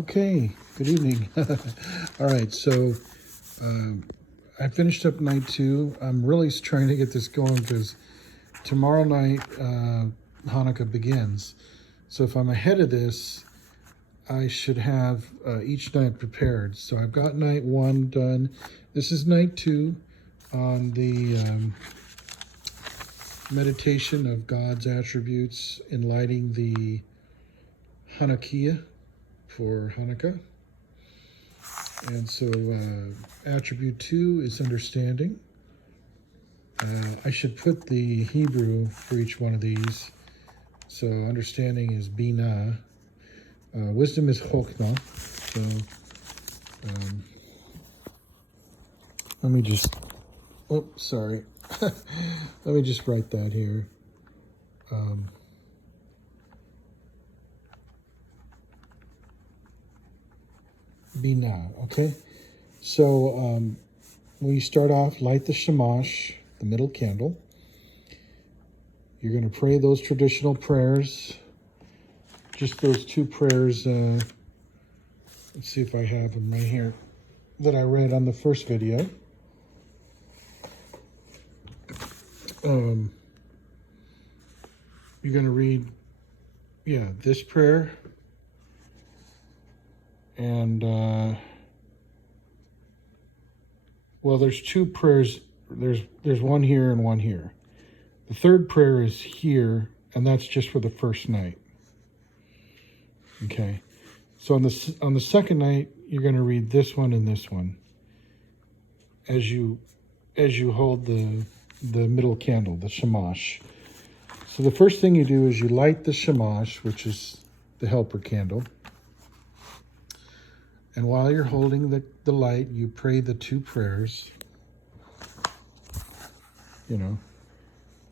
Okay, good evening. All right, so I finished up night 2. I'm really trying to get this going because tomorrow night Hanukkah begins. So if I'm ahead of this, I should have each night prepared. So I've got night 1 done. This is night 2 on the meditation of God's attributes in lighting the Hanukkiya for Hanukkah. And so attribute 2 is understanding. I should put the Hebrew for each one of these. So understanding is Binah. Wisdom is Chokmah. So let me just, sorry. Let me just write that here. Binah, okay? So when you start off, light the shamash, the middle candle. You're going to pray those traditional prayers. Just those 2 prayers. Let's see if I have them right here that I read on the first video. You're going to read, this prayer. And, well, there's 2 prayers. There's one here and one here. The third prayer is here, and that's just for the first night. Okay. So on the second night, you're going to read this one and this one as you hold the middle candle, the shamash. So the first thing you do is you light the shamash, which is the helper candle. And while you're holding the light, you pray the 2 prayers.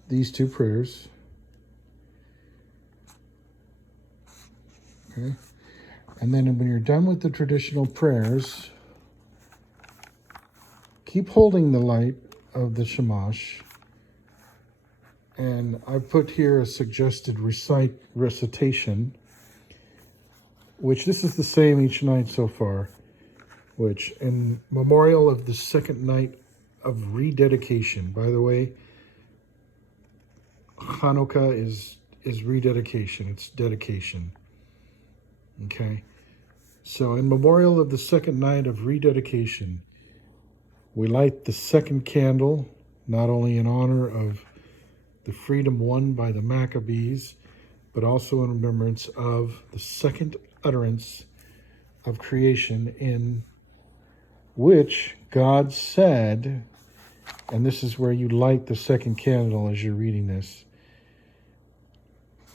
These 2 prayers. Okay. And then when you're done with the traditional prayers, keep holding the light of the shamash. And I've put here a suggested recitation, which this is the same each night so far, which in memorial of the second night of rededication. By the way, Hanukkah is rededication. It's dedication. Okay. So in memorial of the second night of rededication, we light the second candle, not only in honor of the freedom won by the Maccabees, but also in remembrance of the second utterance of creation, in which God said, and this is where you light the second candle as you're reading this.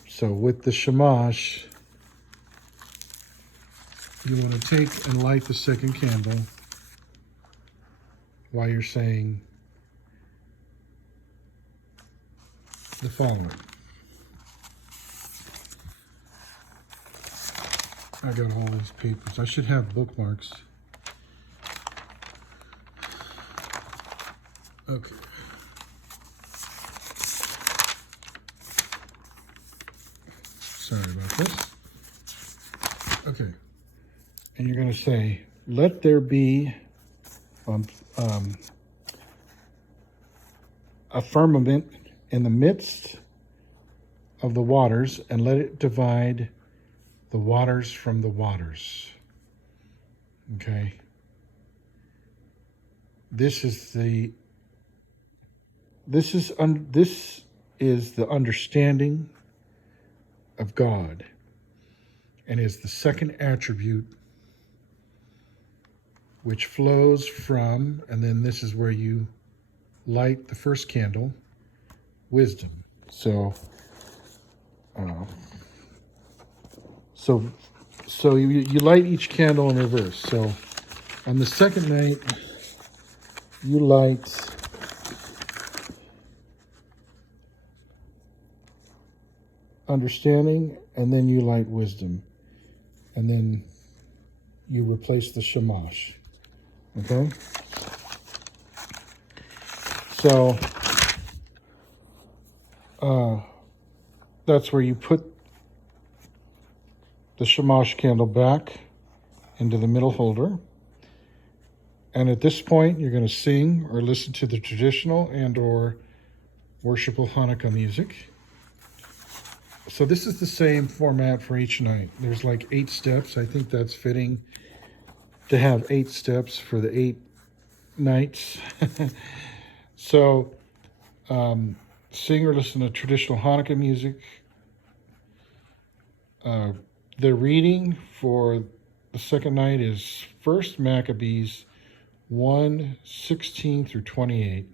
So with the shamash, you want to take and light the second candle while you're saying the following. I got all these papers. I should have bookmarks. Okay. Sorry about this. Okay. And you're going to say, let there be a firmament in the midst of the waters, and let it divide the waters from the waters. Okay. This is the understanding of God, and is the second attribute which flows from, and then this is where you light the first candle, wisdom. So you light each candle in reverse. So on the second night, you light understanding, and then you light wisdom, and then you replace the shamash. Okay? So that's where you put the shamash candle back, into the middle holder. And at this point, you're going to sing or listen to the traditional and or worshipful Hanukkah music. So this is the same format for each night. There's like 8 steps. I think that's fitting to have 8 steps for the 8 nights. So sing or listen to traditional Hanukkah music. The reading for the second night is 1 Maccabees 1:16 through 28.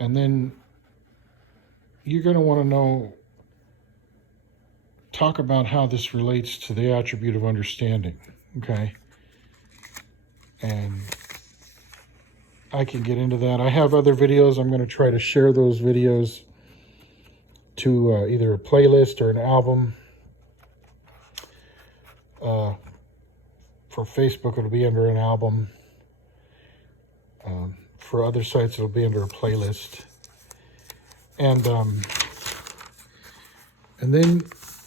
And then you're going to want to talk about how this relates to the attribute of understanding, okay? And I can get into that. I have other videos. I'm going to try to share those videos to either a playlist or an album. For Facebook, it'll be under an album. For other sites, it'll be under a playlist. And then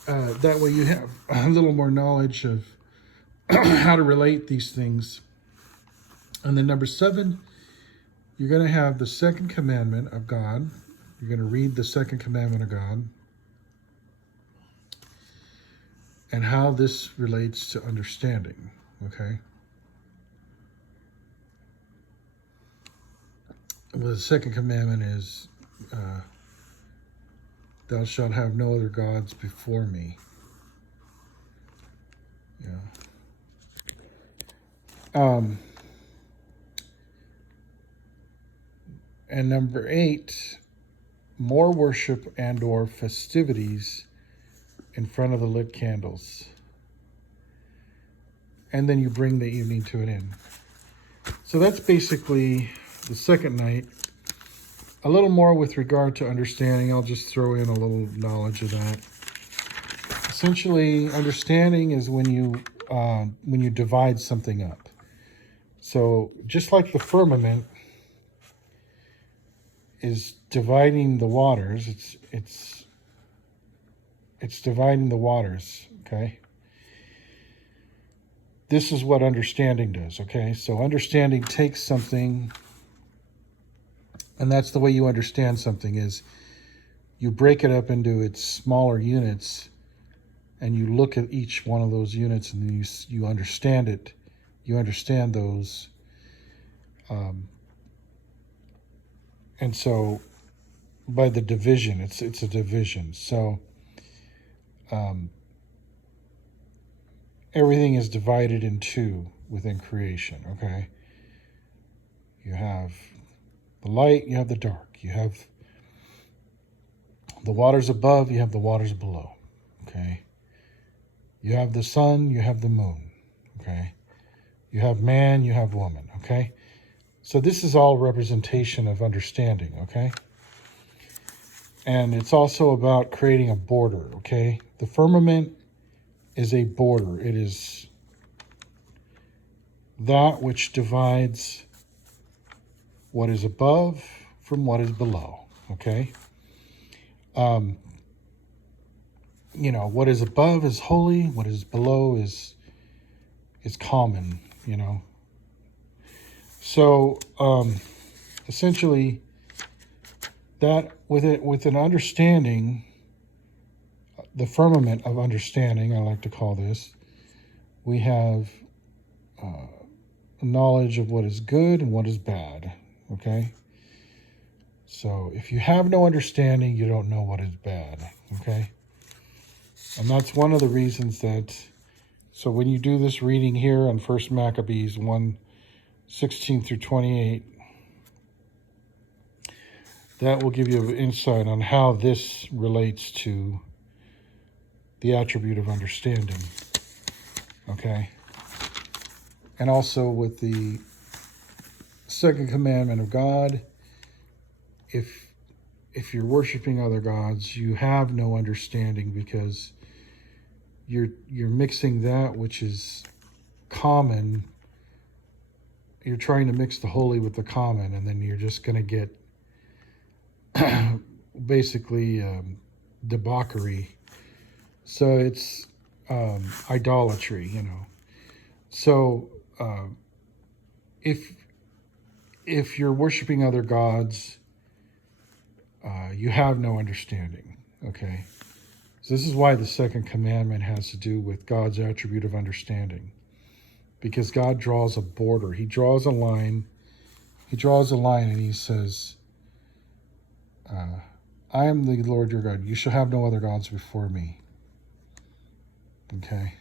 that way you have a little more knowledge of how to relate these things. And then number 7, you're going to have the second commandment of God. You're going to read the second commandment of God and how this relates to understanding, okay? Well, the second commandment is, thou shalt have no other gods before me. And number 8, more worship and or festivities in front of the lit candles. And then you bring the evening to an end. So that's basically the second night. A little more with regard to understanding. I'll just throw in a little knowledge of that. Essentially, understanding is when you divide something up. So just like the firmament is dividing the waters, it's dividing the waters, okay? This is what understanding does, okay? So understanding takes something, and that's the way you understand something, is you break it up into its smaller units, and you look at each one of those units, and then you understand it. You understand those. And so by the division, it's a division. So everything is divided in 2 within creation, okay? You have the light, you have the dark. You have the waters above, you have the waters below, okay? You have the sun, you have the moon, okay? You have man, you have woman, okay? So this is all representation of understanding, okay? And it's also about creating a border, okay? The firmament is a border. It is that which divides what is above from what is below, okay? What is above is holy, what is below is common, So essentially, that with an understanding, the firmament of understanding, I like to call this, we have knowledge of what is good and what is bad, okay? So if you have no understanding, you don't know what is bad, okay? And that's one of the reasons that, so when you do this reading here on 1 Maccabees 1:16 through 28, that will give you an insight on how this relates to the attribute of understanding, okay? And also with the second commandment of God, if you're worshiping other gods, you have no understanding because you're mixing that which is common. You're trying to mix the holy with the common, and then you're just going to get basically debauchery. So it's idolatry, you know. So if you're worshiping other gods, you have no understanding, okay? So this is why the second commandment has to do with God's attribute of understanding, because God draws a border. He draws a line. He draws a line and he says, I am the Lord your God. You shall have no other gods before me. Okay.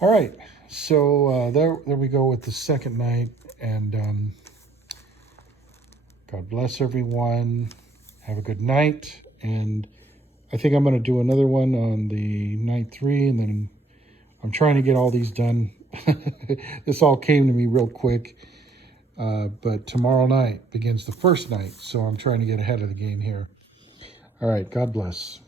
All right. So there we go with the second night. And God bless everyone. Have a good night. And I think I'm going to do another one on the night 3. And then I'm trying to get all these done. This all came to me real quick. But tomorrow night begins the first night. So I'm trying to get ahead of the game here. All right. God bless.